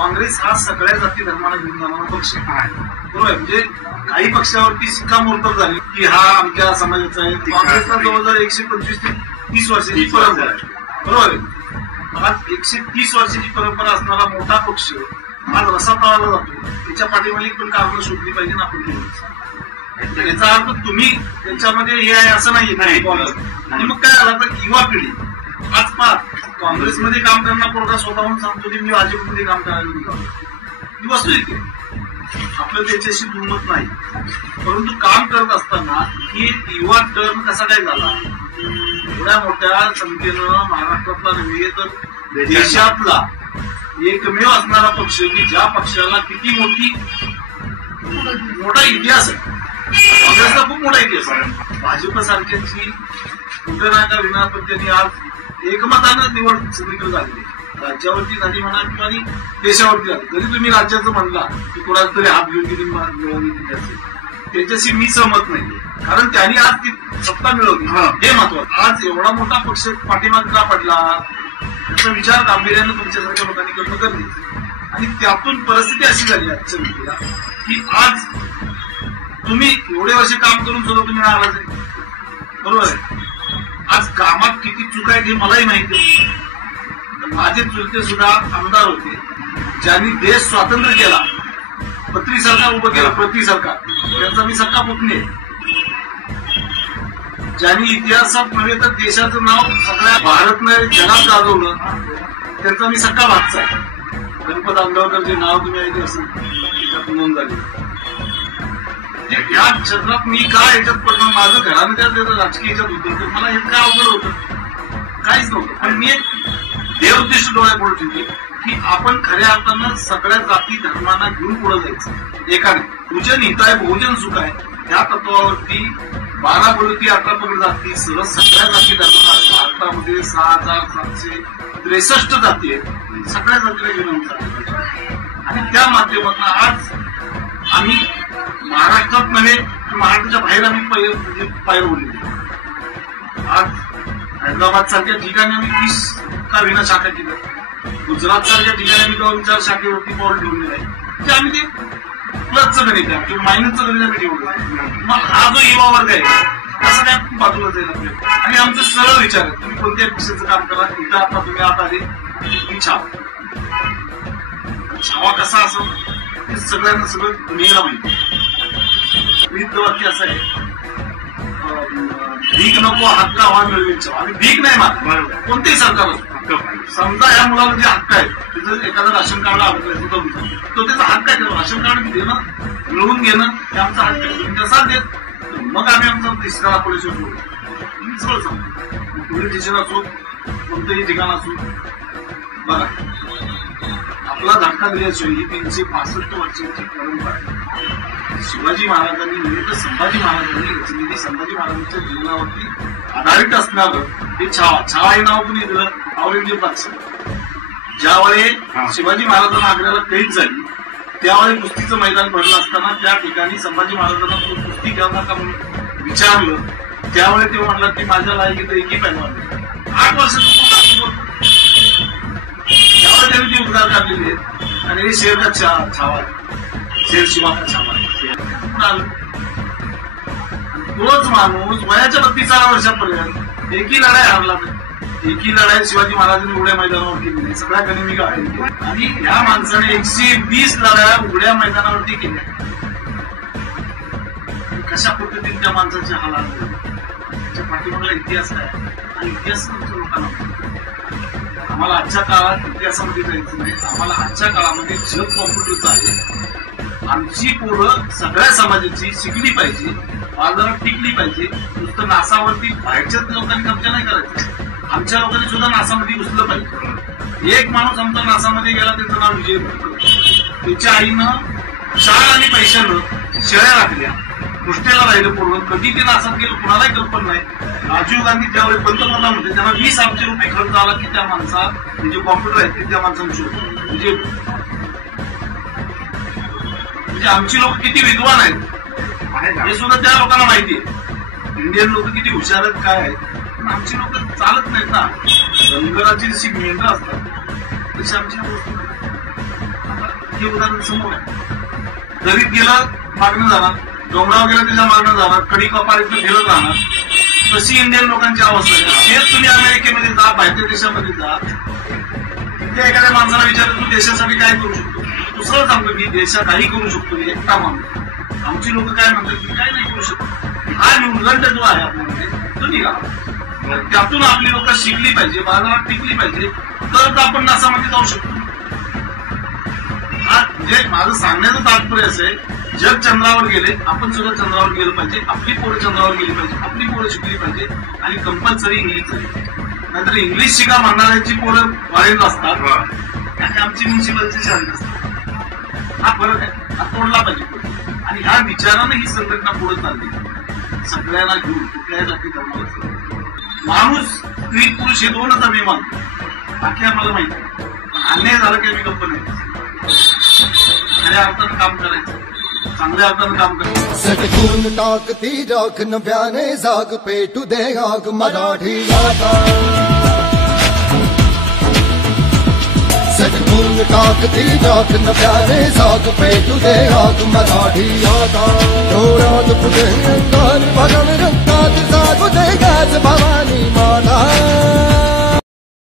काँग्रेस हा सगळ्या जाती धर्माला घेऊन जाणारा पक्ष आहे, बरोबर. म्हणजे काही पक्षावरती शिक्कामोर्तब झाली की हा आमच्या समाजाचा आहे. काँग्रेसला जवळजवळ 125 ते 30 वर्षाची परंपरा आहे, बरोबर. आज 130 वर्षाची परंपरा असणारा मोठा पक्ष आज रसा तळाला जातो. त्याच्या पाठीमागे पण कारणं शोधली पाहिजे ना आपण. याचा अर्थ तुम्ही त्याच्यामध्ये हे आहे असं नाही. आणि मग काय झालं तर युवा पिढी आज पहा, काँग्रेसमध्ये काम करणारा पोरगा स्वतःहून सांगतो की मी भाजपमध्ये काम करायला निघालो. ही वस्तू येते, आपलं त्याच्याशी दुमत नाही. परंतु काम करत असताना ही युवा टर्न कसा काय झाला, एवढ्या मोठ्या संख्येनं महाराष्ट्रातला नव्हे तर देशातला एकमेव असणारा पक्ष की ज्या पक्षाला किती मोठा इतिहास आहे. काँग्रेसचा खूप मोठा इतिहास आहे. भाजप सारख्यांची कुठे ना का विनापत्याने आज एकमतानं निवड सगळीकडे झाली. राज्यावरती झाली म्हणा किंवा देशावरती झाली. जरी तुम्ही राज्याचं म्हणला की कोणाला तरी हात घेऊन किती मिळवली असेल, त्याच्याशी मी सहमत नाही. कारण त्यांनी आज ती सत्ता मिळवली हे महत्वाचं. आज एवढा मोठा पक्ष पाठीमागे का पडला याचा विचार गांभीर्यानं तुमच्यासारख्या लोकांनी करणं गरजेचं. आणि त्यातून परिस्थिती अशी झाली आजच्या व्यक्तीला की आज तुम्ही एवढे वर्ष काम करून सुद्धा तुम्ही आलाच आहे, बरोबर आहे. आज कामात किती चुका आहेत हे मलाही माहिती आहे. माझे चुलते सुद्धा आमदार होते ज्यांनी देश स्वातंत्र्य केला, पत्री सरकार उभं केलं, प्रति सरकार, त्यांचा मी सक्का पुतणी आहे. ज्यांनी इतिहासात नव्हे तर देशाचं नाव सगळ्या भारतनं जगात गाजवलं, त्यांचा मी सक्का भागचा आहे. गणपत आंबेडकर जे नाव तुम्ही ऐकलं असेल त्यात नोंद झाली. या क्षेत्रात मी काय याच्यात पडलं, माझं घरामध्ये राजकीय याच्यात होतं तर मला हे काय अवघड होतं, काहीच नव्हतं. पण मी एक देवउद्दिष्ट डोळ्यापुढे ठेवली की आपण खऱ्या अर्थानं सगळ्या जाती धर्मांना घेऊन पुढे जायचं. एकाने पूजन हिताय बहुजन सुख आहे या तत्वावरती 12 बलुती 18 पगड जाती सह सगळ्या जाती धर्मांना भारतामध्ये 6763 जाती आहेत. सगळ्या जातीला घेऊन चालू आणि त्या माध्यमातून आज आम्ही महाराष्ट्रात नव्हे महाराष्ट्राच्या बाहेर आम्ही पायर ओढले. आज हैदराबाद सारख्या ठिकाणी आम्ही 30 का विना शाखा केल्या. गुजरात सारख्या ठिकाणी आम्ही 2-4 शाखेवरती पाऊल ठेवलेलं आहे. म्हणजे आम्ही ते प्लसचं गणित आहे किंवा मायनसचं गणित आम्ही ठेवलं. मग हा जो युवा वर्ग आहे असं काय बाजूला जाईल आपल्याला. आणि आमचं सरळ विचार आहे, तुम्ही कोणत्या पक्षाचं काम करा, इथं आता तुम्ही आत आले तुम्ही छावा कसा असं हे सगळ्यांना सगळं दुनियेला माहिती. विरुद्ध वाक्य असं आहे, भीक नको हक्क हवा मिळवेल. आणि भीक नाही मागत कोणतेही सरकार असतो. समजा या मुलाला जे हक्क आहे तिथं एखादं राशन कार्ड अडकलं तो त्याचा हक्क आहे. राशन कार्ड देणं मिळवून घेणं हे आमचा हक्क आहे. तुम्ही तसाच देत मग आम्ही आमचा तिसरा पोलीस सगळं सांगतो. पोलीस स्टेशन असो कोणतंही ठिकाण असो, बघा आपला धक्का दिल्याशिवाय ही 365 वर्षांची परंपरा आहे. शिवाजी महाराजांनी नव्हे तर संभाजी महाराजांनी रचलेली संभाजी महाराजांच्या जीवनावरती आधारित असणारं हे छावा हे नाव कुणी दिलं, औरंगजेब बादशाह. ज्यावेळी शिवाजी महाराजांना आग्र्याला कैद झाली त्यावेळी कुस्तीचं मैदान भरलं असताना त्या ठिकाणी संभाजी महाराजांना तो कुस्ती घेऊ नका म्हणून विचारलं. त्यावेळी ते म्हणलं की माझ्या लायकीत एकही पैलवान नाही. 8 वर्षाचं त्यावेळी त्यांनी ते उद्गार काढलेले आहेत. आणि हे शेरचा छावा, शेर शिवाचा छावा. तोच माणूस वयाच्या 32 वर्षापर्यंत एकही लढाई हारला नाही. एकही लढाई शिवाजी महाराजांनी उघड्या मैदानावर केली नाही. सगळ्या गनिमी गाड्या आणि ह्या माणसाने 120 लढाया उघड्या मैदानावरती केल्या. कशा पद्धतीने त्या माणसाचे हाल आले त्याच्या पाठीमागला इतिहास आहे. आणि इतिहास लोकांना आम्हाला आजच्या काळात इतिहासामध्ये जायचं नाही. आम्हाला आजच्या काळामध्ये जग कॉम्प्युटरचं आहे. आमची पोरं सगळ्या समाजाची शिकली पाहिजे, बाजारात टिकली पाहिजे. नुसतं नासावरती बाहेरच्याच लोकांनी कब्जा नाही करायचं. आमच्या लोकांनी सुद्धा नासामध्ये घुसलं पाहिजे. एक माणूस आमचा नासामध्ये गेला त्याचं नाव विजय भटकर. त्याच्या आईनं शाळा आणि पैशानं शेळ्या राखल्या कुष्टेला राहिलं पूर्ण. कधी ते नासात गेलं कुणालाही कल्पना नाही. राजीव गांधी ज्यावेळी पंतप्रधान होते त्यांना 20 अब्ज रुपये खर्च आला की त्या माणसा म्हणजे कॉम्प्युटर आहेत की त्या माणसांची म्हणजे आमची लोक किती विद्वान आहेत हे सुद्धा त्या लोकांना माहिती आहे. इंडियन लोक किती हुशार आहेत काय आहेत, पण आमची लोक चालत नाहीत ना. धनगराची जशी मेंढर असतात तशी आमची हे उदाहरण समोर आहे. दरीत गेलं मागणं जाणार, डोंगरावर गेलं त्याच्या मागणं जाणार, कडी कपारीतून फिरत राहणार. तशी इंडियन लोकांची अवस्था आहे. तेच तुम्ही अमेरिकेमध्ये जा, बाहेरच्या देशामध्ये जा, तिथे एखाद्या माणसाला विचारलं तू देशासाठी काय करू शकतो, दुसरं सांगतो की देशा काही करू शकतो मी एकटा माणूस. आमची लोक काय म्हणतात की काय नाही करू शकतो. हा न्यूझीलंड जो आहे आपल्यामध्ये तो निघाला. त्यातून आपली लोक शिकली पाहिजे, बाजारात टिकली पाहिजे, तरच आपण नासामध्ये जाऊ शकतो. हा म्हणजे माझं सांगण्याचं तात्पर्य असं आहे, जग चंद्रावर गेले, आपण सुद्धा चंद्रावर गेलं पाहिजे. आपली पोरं चंद्रावर गेली पाहिजे, आपली पोरं शिकली पाहिजे आणि कंपल्सरी इंग्लिश झाली. नाहीतर इंग्लिश शिका म्हणणाऱ्यांची पोरं वाढेल असतात आणि आमची म्युन्सिपलची शाळेत असतात. हा फरक आहे, हा तोडला पाहिजे. आणि ह्या विचारानं ही संघटना पुढे चालली. सगळ्यांना घेऊन कुठल्याही जाती धर्माला माणूस स्त्री पुरुष हे दोनच आम्ही मानतो, बाकी आम्हाला माहिती आहे. अन्याय झालं की आम्ही गप्प नाही. खऱ्या अर्थानं काम करायचं, चांगल्या अर्थानं काम करायचं. सटकून टाकती राख नव्याने जाग पेटू दे आग मराठी गाथा. सटकून टाकती राख नव्याने जाग पेटू दे आग मराठी गाथा. डोळ्यात फुटे अंगार बघा रंगात जागू दे गाज भावा.